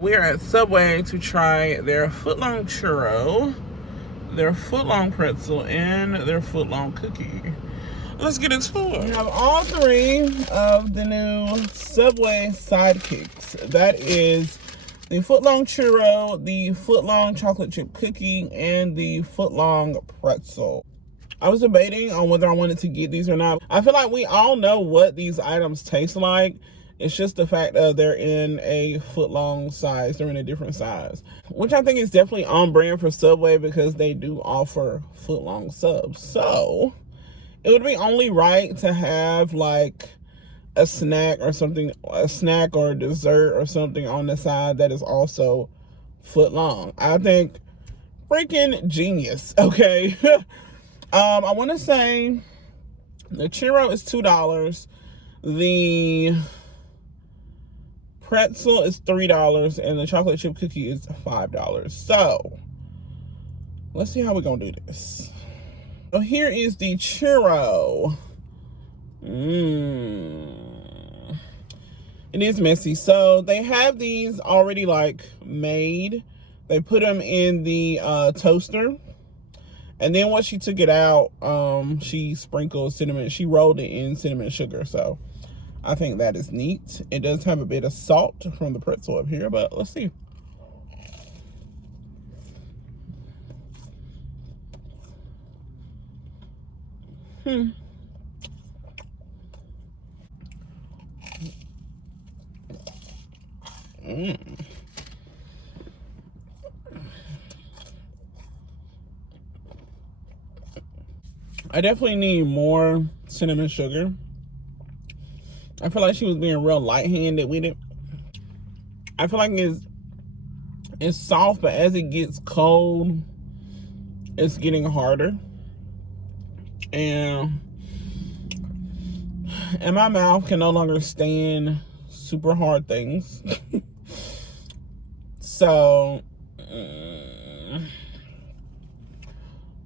We are at Subway to try their footlong churro, their footlong pretzel, and their footlong cookie. Let's get into it. We have all three of the new Subway Sidekicks. That is the footlong churro, the footlong chocolate chip cookie, and the footlong pretzel. I was debating on whether I wanted to get these or not. I feel like we all know what these items taste like. It's just the fact that they're in a foot-long size. They're in a different size, which I think is definitely on brand for Subway because they do offer foot-long subs. So it would be only right to have like a snack or something, a snack or a dessert or something on the side that is also foot-long. I think freaking genius, okay? I want to say the churro is $2. The pretzel is $3 and the chocolate chip cookie is $5. So let's see how we're gonna do this. So here is the churro. It is messy. So they have these already like made. They put them in the toaster, and then once she took it out, she sprinkled cinnamon. She rolled it in cinnamon sugar. So I think that is neat. It does have a bit of salt from the pretzel up here, but let's see. I definitely need more cinnamon sugar. I feel like she was being real light-handed with it. I feel like it's soft, but as it gets cold, it's getting harder. And my mouth can no longer stand super hard things. So,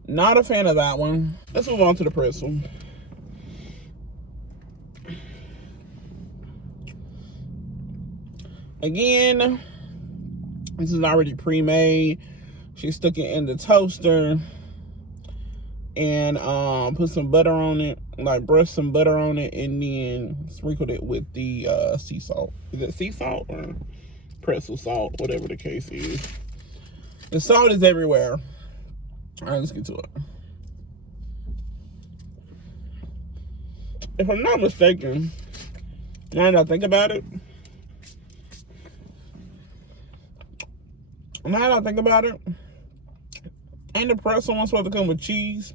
not a fan of that one. Let's move on to the pretzel. Again, this is already pre-made. She stuck it in the toaster and put some butter on it, like brushed some butter on it, and then sprinkled it with the sea salt. Is it sea salt or pretzel salt? Whatever the case is. The salt is everywhere. All right, let's get to it. If I'm not mistaken, now that I think about it, ain't the pretzel one supposed to come with cheese?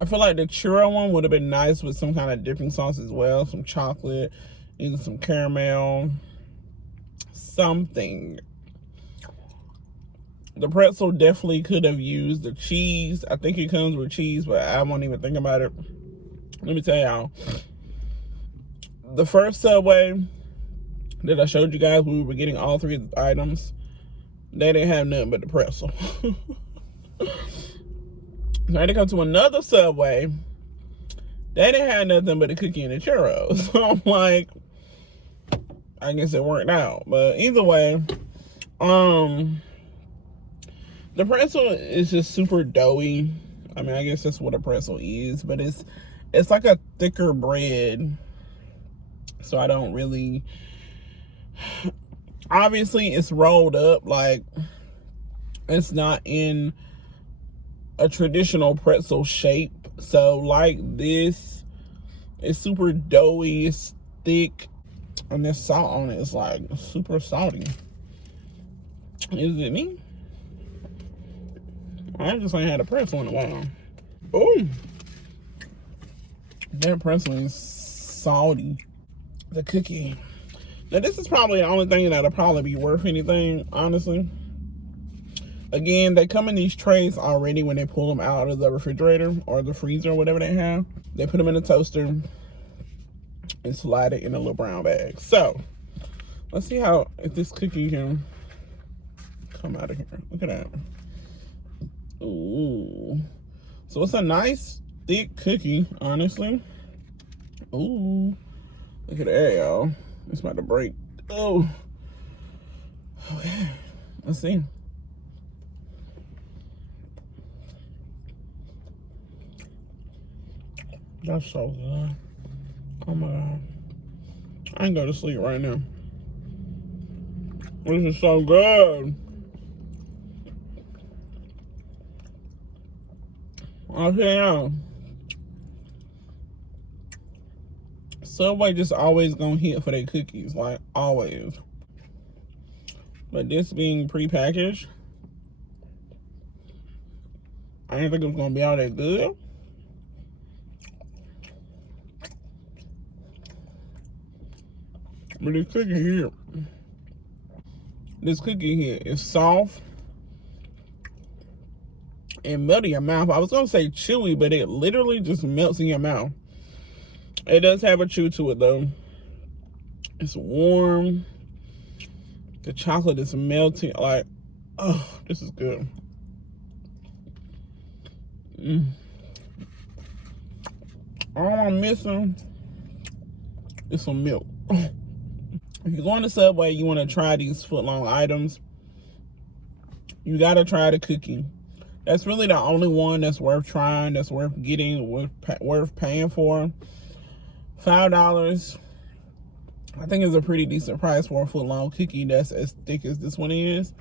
I feel like the churro one would have been nice with some kind of dipping sauce as well. Some chocolate, either some caramel, something. The pretzel definitely could have used the cheese. I think it comes with cheese, but I won't even think about it. Let me tell y'all. The first Subway that I showed you guys, we were getting all three of the items. They didn't have nothing but the pretzel. So I had to come to another Subway. They didn't have nothing but the cookie and the churros. So I'm like, I guess it worked out. But either way, the pretzel is just super doughy. I mean, I guess that's what a pretzel is, but it's like a thicker bread. So I don't really, obviously it's rolled up, like it's not in a traditional pretzel shape. So like this, it's super doughy, it's thick, and the salt on it is like super salty. Is it me? I just ain't had a pretzel in a while. Oh, that pretzel is salty. The cookie. Now this is probably the only thing that'll probably be worth anything, honestly. Again, they come in these trays already when they pull them out of the refrigerator or the freezer or whatever they have. They put them in the toaster and slide it in a little brown bag. So let's see if this cookie can come out of here. Look at that. Ooh. So it's a nice thick cookie, honestly. Ooh. Look at that, y'all. It's about to break. Oh. Okay. Let's see. That's so good. Oh my God. I ain't go to sleep right now. This is so good. I'll tell you. Subway just always gonna hit for their cookies, like always. But this being prepackaged, I didn't think it was gonna be all that good. But this cookie here is soft and melt in your mouth. I was gonna say chewy, but it literally just melts in your mouth. It does have a chew to it though. It's warm. The chocolate is melting. Like, oh, this is good. All I'm missing is some milk. If you're going to Subway, you want to try these footlong items, you got to try the cookie. That's really the only one that's worth trying, that's worth getting, worth paying for. $5. I think it's a pretty decent price for a footlong cookie that's as thick as this one is.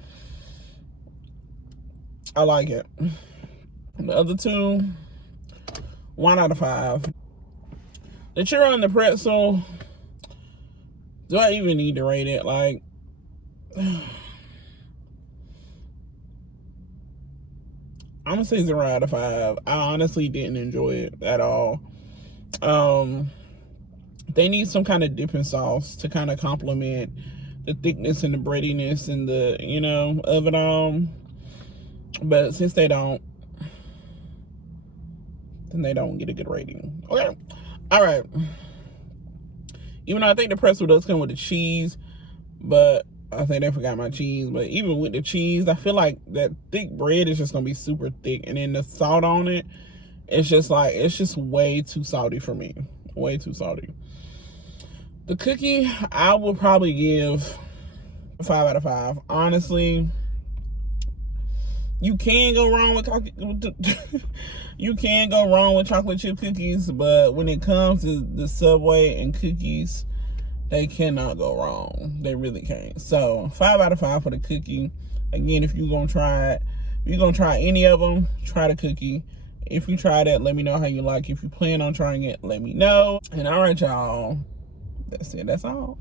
I like it. The other two, 1 out of 5. The churro and the pretzel, do I even need to rate it? Like, I'm gonna say 0 out of 5. I honestly didn't enjoy it at all. They need some kind of dipping sauce to kind of complement the thickness and the breadiness and the, you know, of it all. But since they don't, then they don't get a good rating. Okay. All right. Even though I think the pretzel does come with the cheese, but I think they forgot my cheese. But even with the cheese, I feel like that thick bread is just gonna be super thick, and then the salt on it, it's just like, it's just way too salty for me. Way too salty. The cookie, I will probably give 5 out of 5. Honestly, you can go wrong with you can go wrong with chocolate chip cookies, but when it comes to the Subway and cookies, they cannot go wrong. They really can't. So 5 out of 5 for the cookie. Again, if you're gonna try it, if you're gonna try any of them, try the cookie. If you try that, let me know how you like. If you plan on trying it, let me know. And all right, y'all, that's it. That's all.